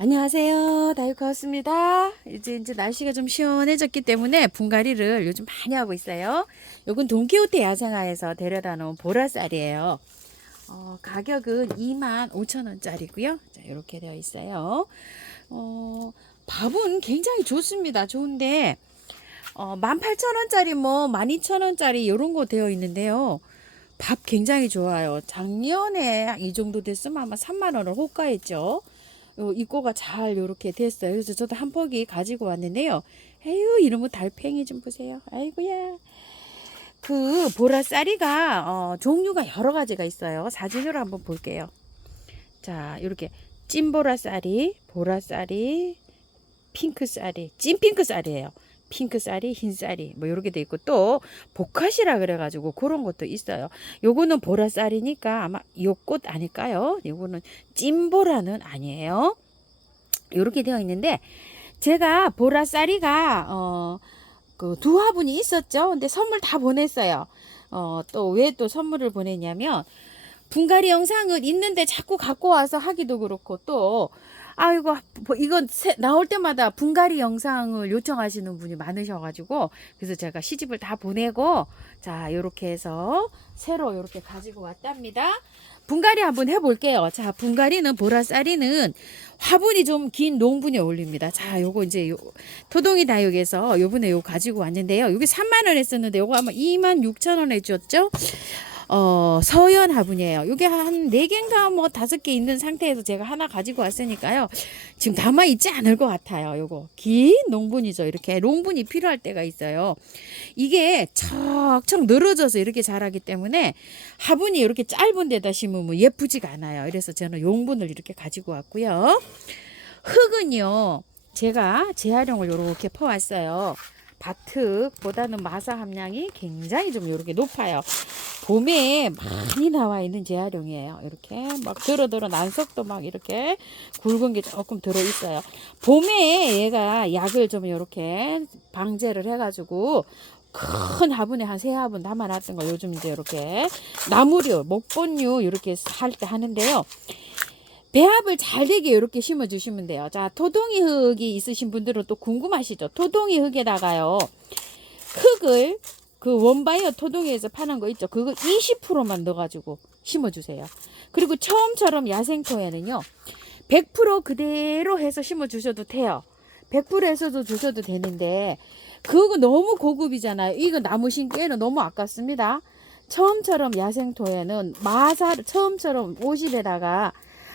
안녕하세요. 다육하우스입니다. 이제 날씨가 좀 시원해졌기 때문에 분갈이를 요즘 많이 하고 있어요. 요건 돈키호테 야생화에서 데려다 놓은 보라쌀이에요. 가격은 25,000원짜리고요. 자, 이렇게 되어 있어요. 밥은 굉장히 좋습니다. 좋은데 18,000원짜리 뭐 12,000원짜리 이런 거 되어 있는데요. 밥 굉장히 좋아요. 작년에 이 정도 됐으면 아마 3만 원을 호가했죠. 입고가 잘 이렇게 됐어요. 그래서 저도 한 포기 가지고 왔는데요. 에휴, 이놈의 달팽이 좀 보세요. 아이고야. 그 보라쌀이가 종류가 여러 가지가 있어요. 사진으로 한번 볼게요. 자, 이렇게 찐보라쌀이, 보라쌀이, 핑크쌀이, 찐핑크쌀이에요. 핑크쌀이, 흰쌀이 뭐 이렇게 돼 있고 또 복화시라 그래가지고 그런 것도 있어요. 요거는 보라쌀이니까 아마 요 꽃 아닐까요? 요거는 찐보라는 아니에요. 이렇게 되어 있는데 제가 보라쌀이가 그 두 화분이 있었죠. 근데 선물 다 보냈어요. 또 왜 또 선물을 보냈냐면 분갈이 영상은 있는데 자꾸 갖고 와서 하기도 그렇고 또 아이고 이건 나올 때마다 분갈이 영상을 요청하시는 분이 많으셔가지고 그래서 제가 시집을 다 보내고 자 요렇게 해서 새로 요렇게 가지고 왔답니다. 분갈이 한번 해볼게요. 자, 분갈이는 보라쌀이는 화분이 좀 긴 농분이 어울립니다. 자, 요거 이제 토동이 다육에서 요번에 요거 가지고 왔는데요. 요게 3만 원 했었는데 요거 아마 26,000원에 줬죠. 서연 화분이에요. 이게 한 4개인가 뭐 5개 있는 상태에서 제가 하나 가지고 왔으니까요. 지금 담아 있지 않을 것 같아요. 요거 긴 농분이죠. 이렇게 농분이 필요할 때가 있어요. 이게 척척 늘어져서 이렇게 자라기 때문에 화분이 이렇게 짧은 데다 심으면 예쁘지가 않아요. 그래서 저는 용분을 이렇게 가지고 왔고요. 흙은요. 제가 재활용을 이렇게 퍼왔어요. 바특보다는 마사 함량이 굉장히 좀 이렇게 높아요. 봄에 많이 나와 있는 재활용이에요. 이렇게 막 들어 난석도 막 이렇게 굵은 게 조금 들어 있어요. 봄에 얘가 약을 좀 이렇게 방제를 해가지고 큰 화분에 한 3화분 담아놨던 거 요즘 이제 이렇게 나무류, 목본류 이렇게 할 때 하는데요. 배합을 잘 되게 이렇게 심어주시면 돼요. 자, 토동이 흙이 있으신 분들은 또 궁금하시죠? 토동이 흙에다가요. 흙을 그 원바이어 토동이에서 파는 거 있죠? 그거 20%만 넣어가지고 심어주세요. 그리고 처음처럼 야생토에는요. 100% 그대로 해서 심어주셔도 돼요. 100% 해서도 주셔도 되는데 그거 너무 고급이잖아요. 이거 나무 심기에는 너무 아깝습니다. 처음처럼 야생토에는 마사를 처음처럼 50에다가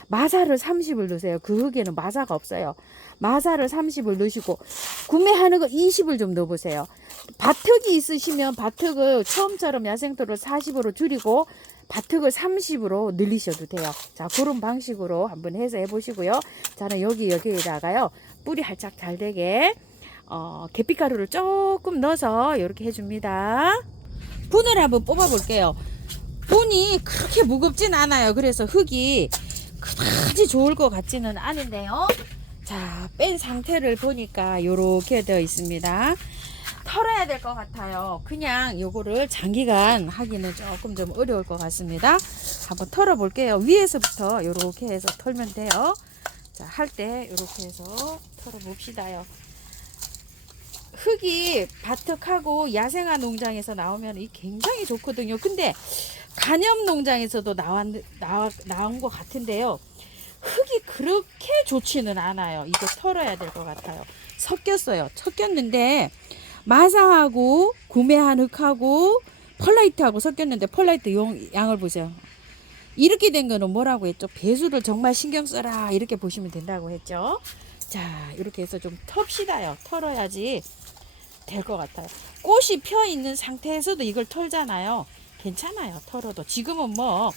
마사를 30을 넣으세요. 그 흙에는 마사가 없어요. 마사를 30을 넣으시고 구매하는 거 20을 좀 넣어보세요. 바특이 있으시면 바특을 처음처럼 야생토를 40으로 줄이고 바특을 30으로 늘리셔도 돼요. 자, 그런 방식으로 한번 해서 해보시고요. 저는 여기에다가요 뿌리 활짝 잘 되게 계피가루를 조금 넣어서 이렇게 해줍니다. 분을 한번 뽑아 볼게요. 분이 그렇게 무겁진 않아요. 그래서 흙이 그다지 좋을 것 같지는 않은데요. 자, 뺀 상태를 보니까 이렇게 되어 있습니다. 털어야 될 것 같아요. 그냥 요거를 장기간 하기는 조금 좀 어려울 것 같습니다. 한번 털어 볼게요. 위에서부터 이렇게 해서 털면 돼요. 자, 할 때 이렇게 해서 털어 봅시다요. 흙이 바특하고 야생화 농장에서 나오면 이 굉장히 좋거든요. 근데 간염 농장에서도 나온 것 같은데요. 흙이 그렇게 좋지는 않아요. 이거 털어야 될 것 같아요. 섞였어요. 섞였는데 마사하고 구매한 흙하고 펄라이트하고 섞였는데 펄라이트 양을 보세요. 이렇게 된 거는 뭐라고 했죠? 배수를 정말 신경 써라 이렇게 보시면 된다고 했죠. 자, 이렇게 해서 좀 텁시다요. 털어야지 될 것 같아요. 꽃이 펴 있는 상태에서도 이걸 털잖아요. 괜찮아요. 털어도 지금은 뭐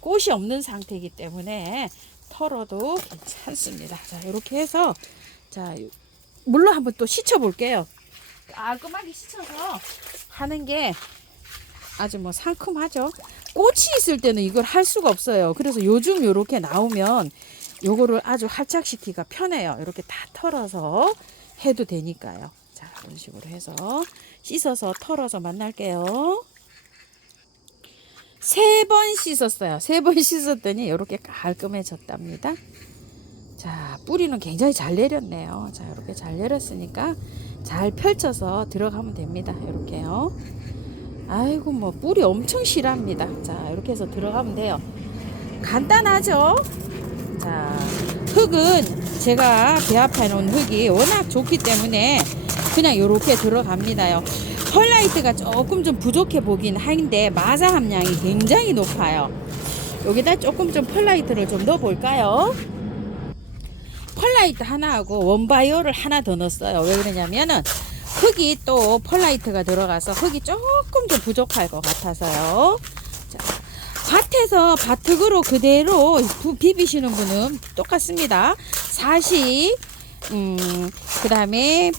꽃이 없는 상태이기 때문에 털어도 괜찮습니다. 자, 이렇게 해서 자, 물로 한번 또 씻어 볼게요. 깔끔하게 씻어서 하는 게 아주 뭐 상큼하죠. 꽃이 있을 때는 이걸 할 수가 없어요. 그래서 요즘 이렇게 나오면 요거를 아주 활착시키기가 편해요. 이렇게 다 털어서 해도 되니까요. 자, 이런 식으로 해서 씻어서 털어서 만날게요. 3번 씻었어요. 3번 씻었더니 이렇게 깔끔해졌답니다. 자, 뿌리는 굉장히 잘 내렸네요. 자, 이렇게 잘 내렸으니까 잘 펼쳐서 들어가면 됩니다. 이렇게요. 아이고, 뭐 뿌리 엄청 실합니다. 자, 이렇게 해서 들어가면 돼요. 간단하죠? 자, 흙은 제가 배합해 놓은 흙이 워낙 좋기 때문에 그냥 이렇게 들어갑니다요. 펄라이트가 조금 좀 부족해 보긴 하는데 마사 함량이 굉장히 높아요. 여기다 조금 좀 펄라이트를 좀 넣어 볼까요? 펄라이트 하나하고 원바이오를 하나 더 넣었어요. 왜 그러냐면은 흙이 또 펄라이트가 들어가서 흙이 조금 좀 부족할 것 같아서요. 자, 밭에서 밭흙으로 그대로 비비시는 분은 똑같습니다. 40, 그 다음에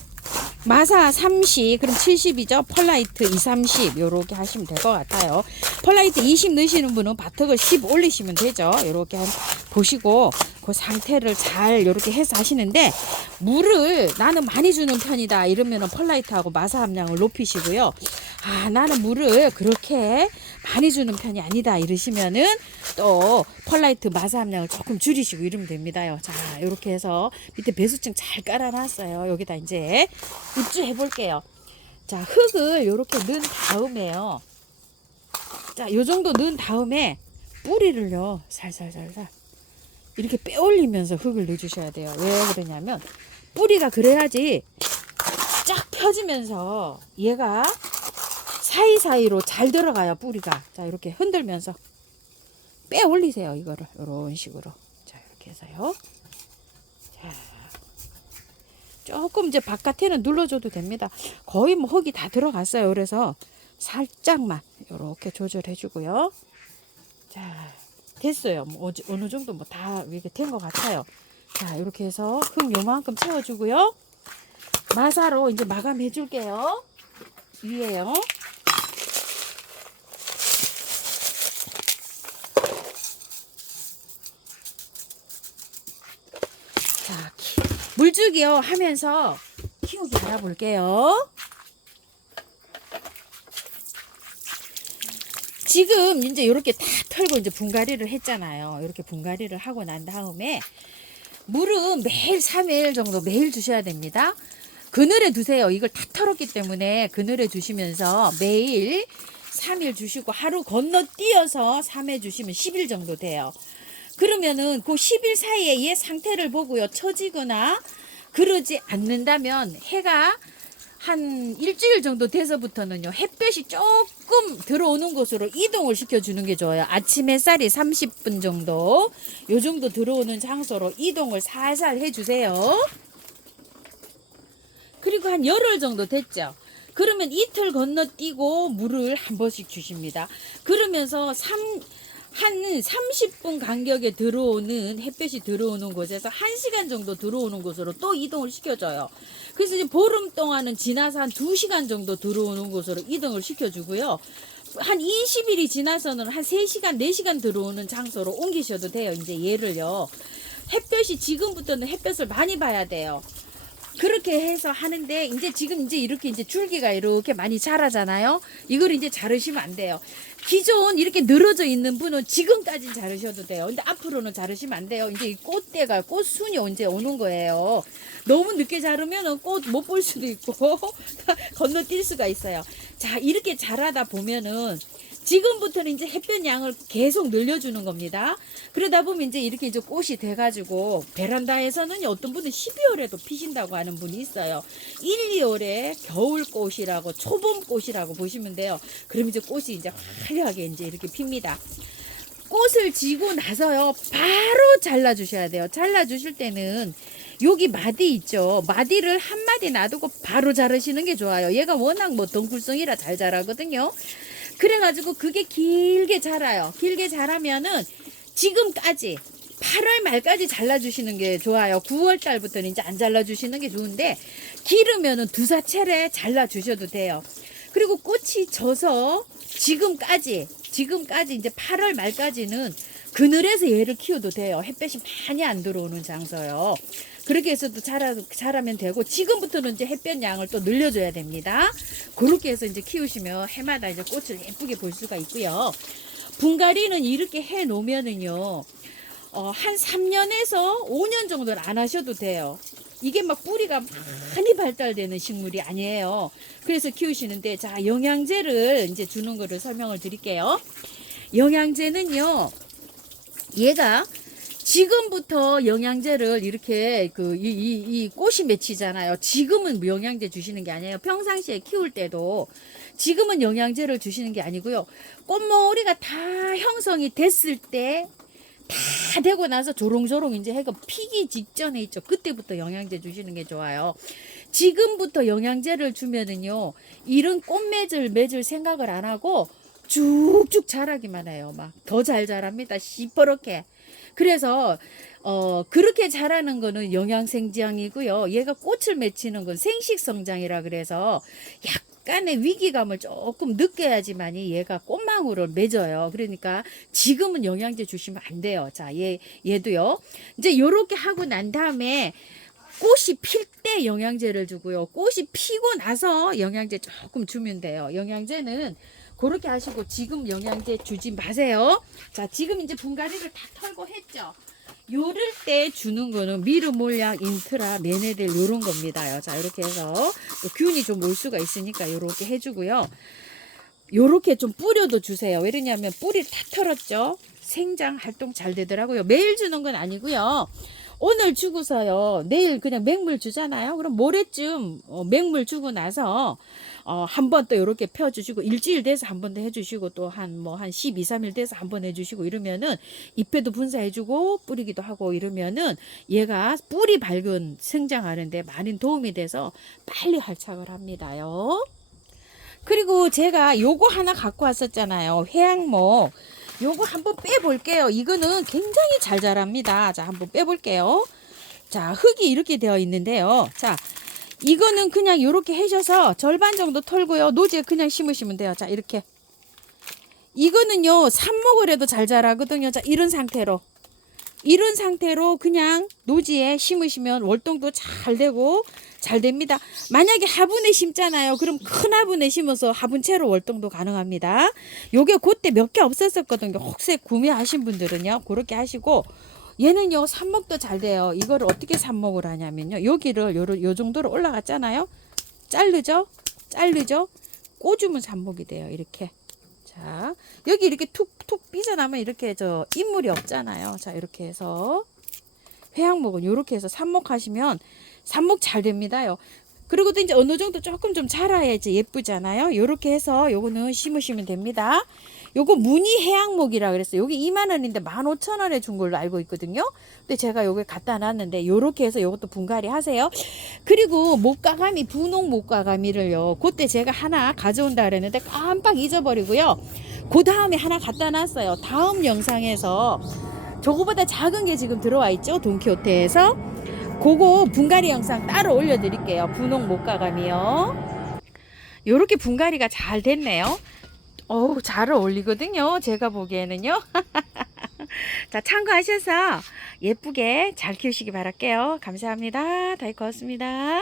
마사 30, 그럼 70이죠. 펄라이트 2, 30 요렇게 하시면 될 것 같아요. 펄라이트 20 넣으시는 분은 밭흙을 10 올리시면 되죠. 요렇게 보시고 그 상태를 잘 요렇게 해서 하시는데, 물을 나는 많이 주는 편이다 이러면은 펄라이트하고 마사 함량을 높이시고요. 아, 나는 물을 그렇게 많이 주는 편이 아니다 이러시면은 또 펄라이트 마사 함량을 조금 줄이시고 이러면 됩니다요. 자, 요렇게 해서 밑에 배수층 잘 깔아놨어요. 여기다 이제 입주해 볼게요. 자, 흙을 요렇게 넣은 다음에요. 자, 요 정도 넣은 다음에 뿌리를요 살살살살 이렇게 빼올리면서 흙을 넣어주셔야 돼요. 왜 그러냐면 뿌리가 그래야지 쫙 펴지면서 얘가 사이사이로 잘 들어가요. 뿌리가. 자, 이렇게 흔들면서 빼올리세요. 이거를 이런 식으로. 자, 이렇게 해서요. 자, 조금 이제 바깥에는 눌러줘도 됩니다. 거의 뭐 흙이 다 들어갔어요. 그래서 살짝만 이렇게 조절해 주고요. 자, 됐어요. 뭐 어느 정도 뭐 다 이렇게 된 것 같아요. 자, 이렇게 해서 흙 요만큼 채워주고요. 마사로 이제 마감해 줄게요. 위에요. 자, 물주기요 하면서 키우기 알아볼게요. 지금 이제 이렇게 다 털고 이제 분갈이를 했잖아요. 이렇게 분갈이를 하고 난 다음에 물은 매일 3일 정도 매일 주셔야 됩니다. 그늘에 두세요. 이걸 다 털었기 때문에 그늘에 두시면서 매일 3일 주시고 하루 건너뛰어서 3회 주시면 10일 정도 돼요. 그러면은 그 10일 사이에 얘 상태를 보고요. 처지거나 그러지 않는다면 해가 한 일주일 정도 돼서부터는요, 햇볕이 조금 들어오는 곳으로 이동을 시켜주는 게 좋아요. 아침 햇살이 30분 정도, 요 정도 들어오는 장소로 이동을 살살 해주세요. 그리고 한 열흘 정도 됐죠. 그러면 이틀 건너뛰고 물을 한 번씩 주십니다. 그러면서 한 30분 간격에 들어오는 햇볕이 들어오는 곳에서 1시간 정도 들어오는 곳으로 또 이동을 시켜줘요. 그래서 이제 보름 동안은 지나서 한 2시간 정도 들어오는 곳으로 이동을 시켜주고요. 한 20일이 지나서는 한 3시간, 4시간 들어오는 장소로 옮기셔도 돼요. 이제 얘를요. 햇볕이 지금부터는 햇볕을 많이 봐야 돼요. 그렇게 해서 하는데, 이제 이렇게 이제 줄기가 이렇게 많이 자라잖아요. 이걸 이제 자르시면 안 돼요. 기존 이렇게 늘어져 있는 분은 지금까지 자르셔도 돼요. 근데 앞으로는 자르시면 안 돼요. 이제 이 꽃대가, 꽃순이 언제 오는 거예요. 너무 늦게 자르면 꽃 못 볼 수도 있고, 건너뛸 수가 있어요. 자, 이렇게 자라다 보면은, 지금부터는 이제 햇볕 양을 계속 늘려주는 겁니다. 그러다 보면 이제 이렇게 이제 꽃이 돼가지고, 베란다에서는 어떤 분은 12월에도 피신다고 하는 분이 있어요. 1, 2월에 겨울꽃이라고, 초봄꽃이라고 보시면 돼요. 그럼 이제 꽃이 이제 화려하게 이제 이렇게 핍니다. 꽃을 지고 나서요, 바로 잘라주셔야 돼요. 잘라주실 때는 여기 마디 있죠. 마디를 한 마디 놔두고 바로 자르시는 게 좋아요. 얘가 워낙 뭐 덩굴성이라 잘 자라거든요. 그래가지고 그게 길게 자라요. 길게 자라면은 지금까지 8월 말까지 잘라주시는 게 좋아요. 9월 달부터는 이제 안 잘라주시는 게 좋은데, 기르면은 두사체를 잘라주셔도 돼요. 그리고 꽃이 져서 지금까지 이제 8월 말까지는 그늘에서 얘를 키워도 돼요. 햇볕이 많이 안 들어오는 장소요. 그렇게 해서도 자라면 되고, 지금부터는 이제 햇볕 양을 또 늘려줘야 됩니다. 그렇게 해서 이제 키우시면 해마다 이제 꽃을 예쁘게 볼 수가 있고요. 분갈이는 이렇게 해 놓으면은요, 한 3년에서 5년 정도는 안 하셔도 돼요. 이게 막 뿌리가 많이 발달되는 식물이 아니에요. 그래서 키우시는데, 자, 영양제를 이제 주는 거를 설명을 드릴게요. 영양제는요, 얘가 지금부터 영양제를 이렇게 이 꽃이 맺히잖아요. 지금은 영양제 주시는 게 아니에요. 평상시에 키울 때도 지금은 영양제를 주시는 게 아니고요. 꽃머리가 다 형성이 됐을 때, 다 되고 나서 조롱조롱 이제 해가 피기 직전에 있죠. 그때부터 영양제 주시는 게 좋아요. 지금부터 영양제를 주면은요, 이런 맺을 생각을 안 하고 쭉쭉 자라기만 해요. 막 더 잘 자랍니다. 시퍼렇게. 그래서 그렇게 자라는 거는 영양생장이고요. 얘가 꽃을 맺히는 건 생식성장이라 그래서 약간의 위기감을 조금 느껴야지만이 얘가 꽃망울을 맺어요. 그러니까 지금은 영양제 주시면 안 돼요. 자, 얘도요. 이제 요렇게 하고 난 다음에 꽃이 필 때 영양제를 주고요. 꽃이 피고 나서 영양제 조금 주면 돼요. 영양제는 그렇게 하시고 지금 영양제 주지 마세요. 자, 지금 이제 분갈이를 다 털고 했죠. 요럴 때 주는 거는 미르몰약, 인트라, 메네델 요런 겁니다. 자, 이렇게 해서 균이 좀 올 수가 있으니까 요렇게 해주고요. 요렇게 좀 뿌려도 주세요. 왜냐면 뿌리 다 털었죠. 생장 활동 잘 되더라고요. 매일 주는 건 아니고요. 오늘 주고서요, 내일 그냥 맹물 주잖아요. 그럼 모레쯤 맹물 주고 나서 한 번 또 이렇게 펴주시고, 일주일 돼서 한 번 더 해주시고, 또 한 12, 3일 돼서 한 번 해주시고, 이러면은 잎에도 분사해주고 뿌리기도 하고 이러면은 얘가 뿌리 밝은 성장하는데 많은 도움이 돼서 빨리 활착을 합니다요. 그리고 제가 요거 하나 갖고 왔었잖아요. 회양목. 요거 한번 빼볼게요. 이거는 굉장히 잘 자랍니다. 자, 한번 빼볼게요. 자, 흙이 이렇게 되어 있는데요. 자, 이거는 그냥 이렇게 해셔서 절반 정도 털고요. 노지에 그냥 심으시면 돼요. 자, 이렇게. 이거는요, 삽목을 해도 잘 자라거든요. 자, 이런 상태로. 이런 상태로 그냥 노지에 심으시면 월동도 잘 되고 잘 됩니다. 만약에 화분에 심잖아요. 그럼 큰 화분에 심어서 화분채로 월동도 가능합니다. 요게 그때 몇 개 없었었거든요. 혹시 구매하신 분들은요, 그렇게 하시고, 얘는요, 삽목도 잘 돼요. 이거를 어떻게 삽목을 하냐면요, 여기를 요 정도로 올라갔잖아요. 자르죠? 꽂으면 삽목이 돼요. 이렇게. 자, 여기 이렇게 툭툭 삐져나면 이렇게 인물이 없잖아요. 자, 이렇게 해서 회양목은 이렇게 해서 삽목하시면 삽목 잘 됩니다요. 그리고 또 이제 어느 정도 조금 좀 자라야지 예쁘잖아요. 이렇게 해서 요거는 심으시면 됩니다. 요거 무늬 해양목이라 그랬어요. 여기 2만원인데 15,000원에 준 걸로 알고 있거든요. 근데 제가 요게 갖다 놨는데 요렇게 해서 요것도 분갈이 하세요. 그리고 목가가미, 분홍 목가가미를요, 그때 제가 하나 가져온다 그랬는데 깜빡 잊어버리고요. 그 다음에 하나 갖다 놨어요. 다음 영상에서 저거보다 작은 게 지금 들어와 있죠. 돈키호테에서. 그거 분갈이 영상 따로 올려드릴게요. 분홍 목가가미요. 요렇게 분갈이가 잘 됐네요. 어우, 잘 어울리거든요. 제가 보기에는요. 자, 참고하셔서 예쁘게 잘 키우시기 바랄게요. 감사합니다. 다이코였습니다.